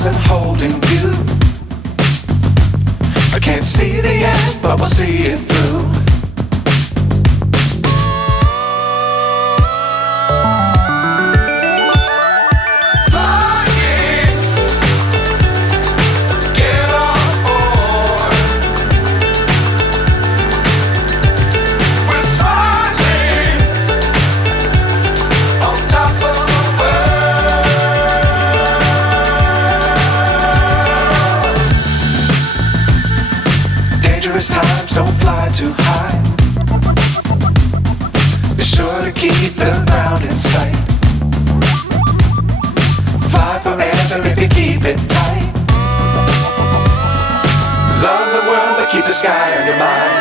stars and holding you. I can't see the end, but we'll see it through. Times don't fly too high. Be sure to keep the ground in sight. Fly forever if you keep it tight. Love the world but keep the sky on your mind.